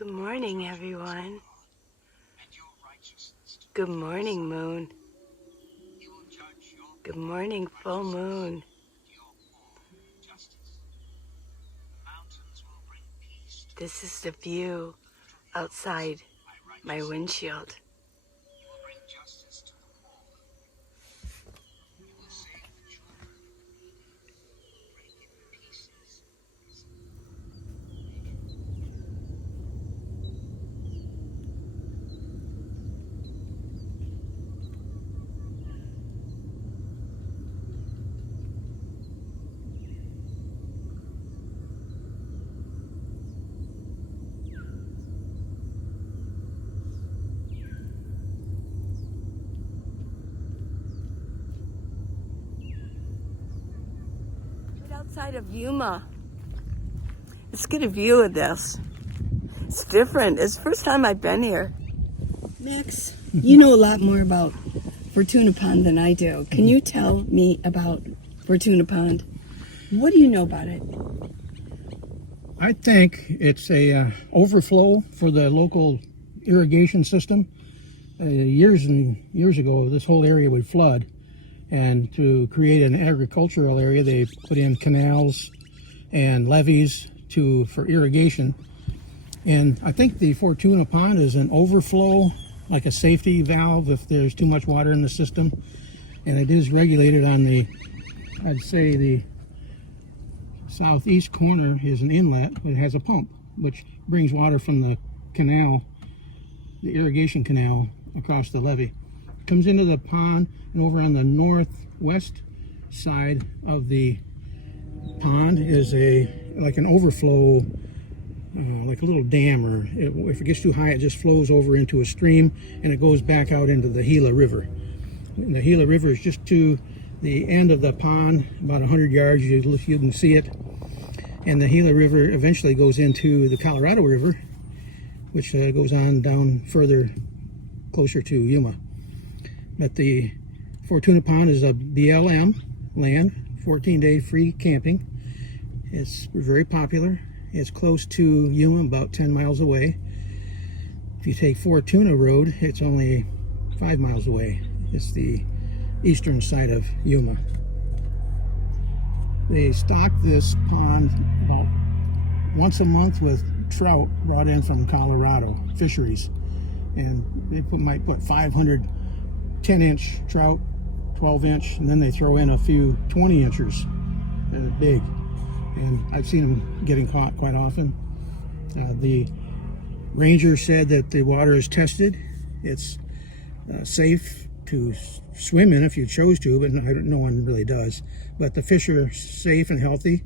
Good morning, everyone. Good morning, moon. Good morning, full moon. This is the view outside my windshield. Outside of Yuma. Let's get a view of this. It's different. It's the first time I've been here. Max, you know a lot more about Fortuna Pond than I do. Can you tell me about Fortuna Pond? What do you know about it? I think it's a overflow for the local irrigation system. Years and years ago, this whole area would flood. And to create an agricultural area, they put in canals and levees for irrigation. And I think the Fortuna Pond is an overflow, like a safety valve if there's too much water in the system. And it is regulated on I'd say the southeast corner is an inlet. It has a pump, which brings water from the canal, the irrigation canal, across the levee. It comes into the pond, and over on the northwest side of the pond is like an overflow, like a little dam, or if it gets too high, it just flows over into a stream, and it goes back out into the Gila River. And the Gila River is just to the end of the pond, about 100 yards. You can see it. And the Gila River eventually goes into the Colorado River, which goes on down further, closer to Yuma. But the Fortuna Pond is a BLM land, 14-day free camping. It's very popular. It's close to Yuma, about 10 miles away. If you take Fortuna Road, it's only 5 miles away. It's the eastern side of Yuma. They stock this pond about once a month with trout brought in from Colorado fisheries. And they might put 500 10-inch trout, 12-inch, and then they throw in a few 20-inchers that are big. And I've seen them getting caught quite often. The ranger said that the water is tested. It's safe to swim in if you chose to, but no one really does. But the fish are safe and healthy.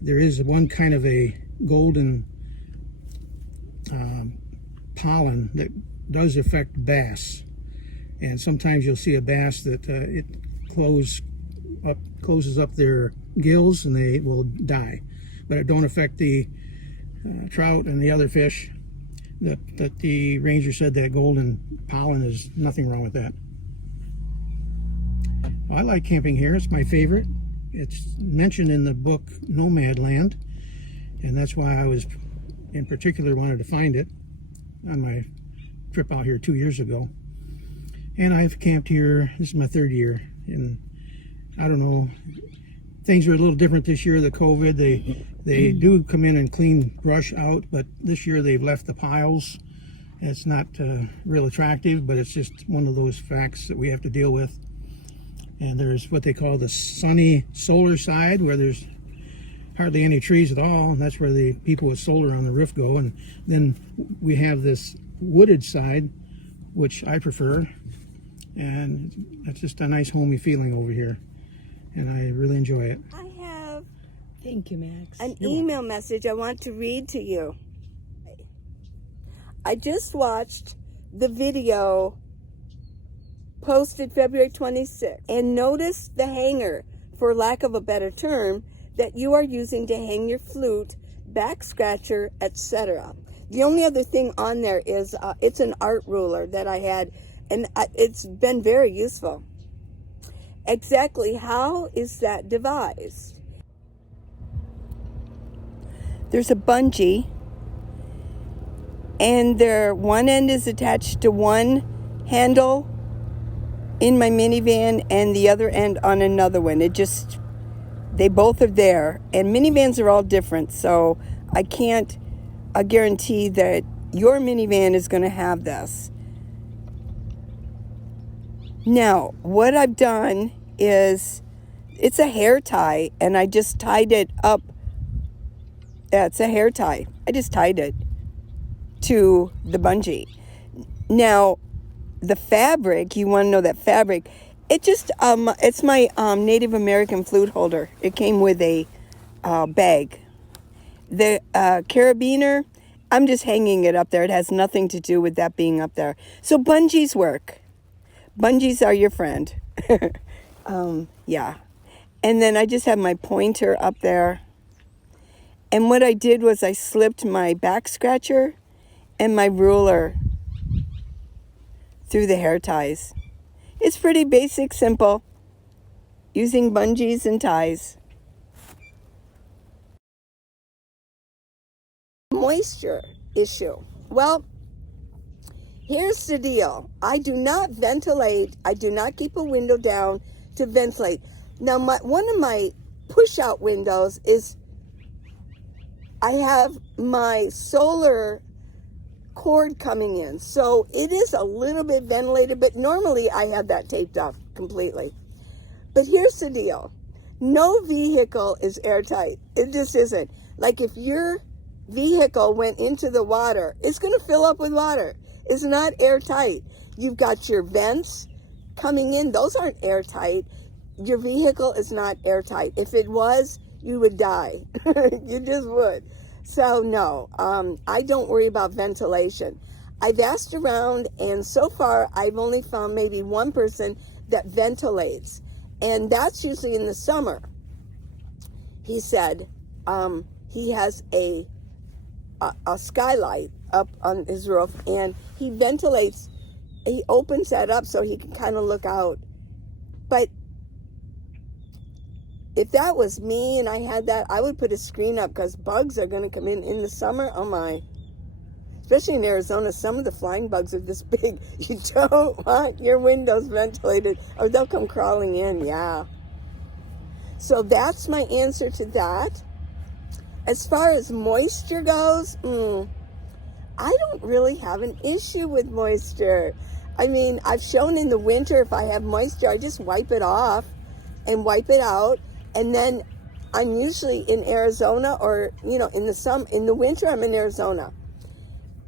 There is one kind of a golden pollen that does affect bass. And sometimes you'll see a bass that it closes up their gills and they will die. But it don't affect the trout and the other fish. That the ranger said that golden pollen is nothing wrong with that. I like camping here. It's my favorite. It's mentioned in the book Nomadland, and that's why I was in particular wanted to find it on my trip out here 2 years ago. And I've camped here, this is my third year, and I don't know, things are a little different this year, the COVID. They do come in and clean brush out, but this year they've left the piles. It's not real attractive, but it's just one of those facts that we have to deal with. And there's what they call the sunny solar side, where there's hardly any trees at all, and that's where the people with solar on the roof go. And then we have this wooded side, which I prefer. And that's just a nice homey feeling over here, and I really enjoy it. I have Thank you, Max. an email message I want to read to you. I just watched the video posted February 26th and noticed the hanger, for lack of a better term, that you are using to hang your flute, back scratcher, etc. The only other thing on there is it's an art ruler that I had, and it's been very useful. Exactly how is that devised? There's a bungee and one end is attached to one handle in my minivan and the other end on another one. They both are there, and minivans are all different, so I can't guarantee that your minivan is going to have this. Now, what I've done is, it's a hair tie, and I just tied it up. Yeah, it's a hair tie. I just tied it to the bungee. Now, the fabric, you want to know that fabric, it's my Native American flute holder. It came with a bag. The carabiner, I'm just hanging it up there. It has nothing to do with that being up there. So bungees work. Bungees are your friend. Yeah. And then I just have my pointer up there. And what I did was I slipped my back scratcher and my ruler through the hair ties. It's pretty basic, simple, using bungees and ties. Moisture issue. Well, here's the deal. I do not ventilate. I do not keep a window down to ventilate. Now, one of my push-out windows is, I have my solar cord coming in, so it is a little bit ventilated, but normally I have that taped up completely. But here's the deal. No vehicle is airtight. It just isn't. Like, if your vehicle went into the water, it's going to fill up with water. It's not airtight. You've got your vents coming in. Those aren't airtight. Your vehicle is not airtight. If it was, you would die. You just would. So no, I don't worry about ventilation. I've asked around, and so far I've only found maybe one person that ventilates, and that's usually in the summer. He said he has a skylight up on his roof, and he ventilates. He opens that up so he can kind of look out. But if that was me and I had that, I would put a screen up, because bugs are going to come in the summer. Oh my. Especially in Arizona, some of the flying bugs are this big. You don't want your windows ventilated or they'll come crawling in. Yeah. So that's my answer to that. As far as moisture goes, I don't really have an issue with moisture. I mean, I've shown in the winter, if I have moisture, I just wipe it off and wipe it out. And then I'm usually in Arizona, or, in the winter, I'm in Arizona.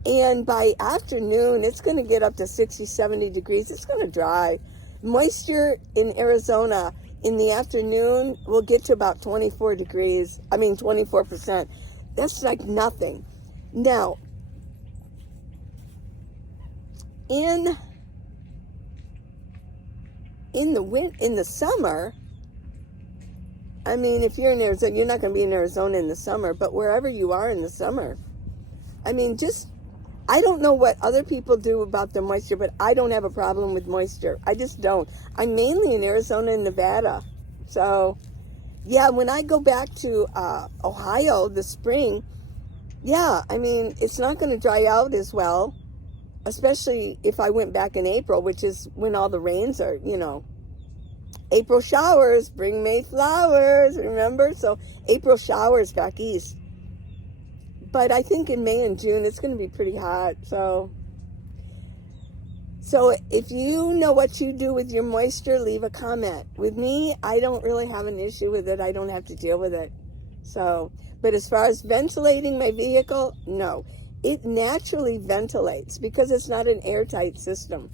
And by afternoon, it's going to get up to 60, 70 degrees. It's going to dry. Moisture in Arizona in the afternoon will get to about 24 degrees. 24%. That's like nothing. Now, in the summer, if you're in Arizona, you're not going to be in Arizona in the summer, but wherever you are in the summer, I don't know what other people do about the moisture, but I don't have a problem with moisture. I just don't. I'm mainly in Arizona and Nevada. So, yeah, when I go back to Ohio this spring, yeah, it's not going to dry out as well, especially if I went back in April, which is when all the rains are, April showers bring May flowers, remember? So April showers back east. But I think in May and June, it's going to be pretty hot. So if you know what you do with your moisture, leave a comment. With me, I don't really have an issue with it. I don't have to deal with it. So, but as far as ventilating my vehicle, no. It naturally ventilates because it's not an airtight system.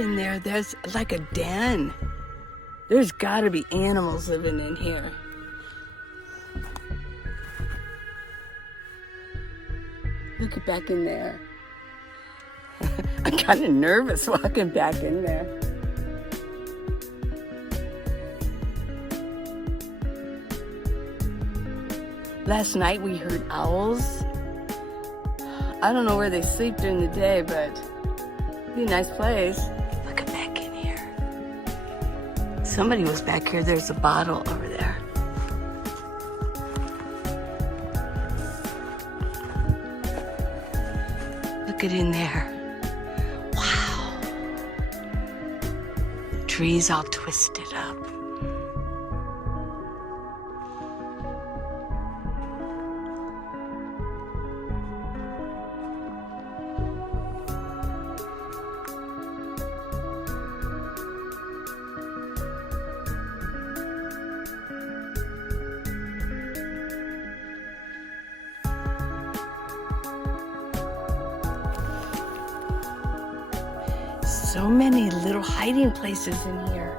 in there. There's like a den. There's got to be animals living in here. Look at back in there. I'm kind of nervous walking back in there. Last night we heard owls. I don't know where they sleep during the day, but it'd be a nice place. Look at back in here. Somebody was back here. There's a bottle over there. Look at in there. Wow. Trees all twisted up. So many little hiding places in here.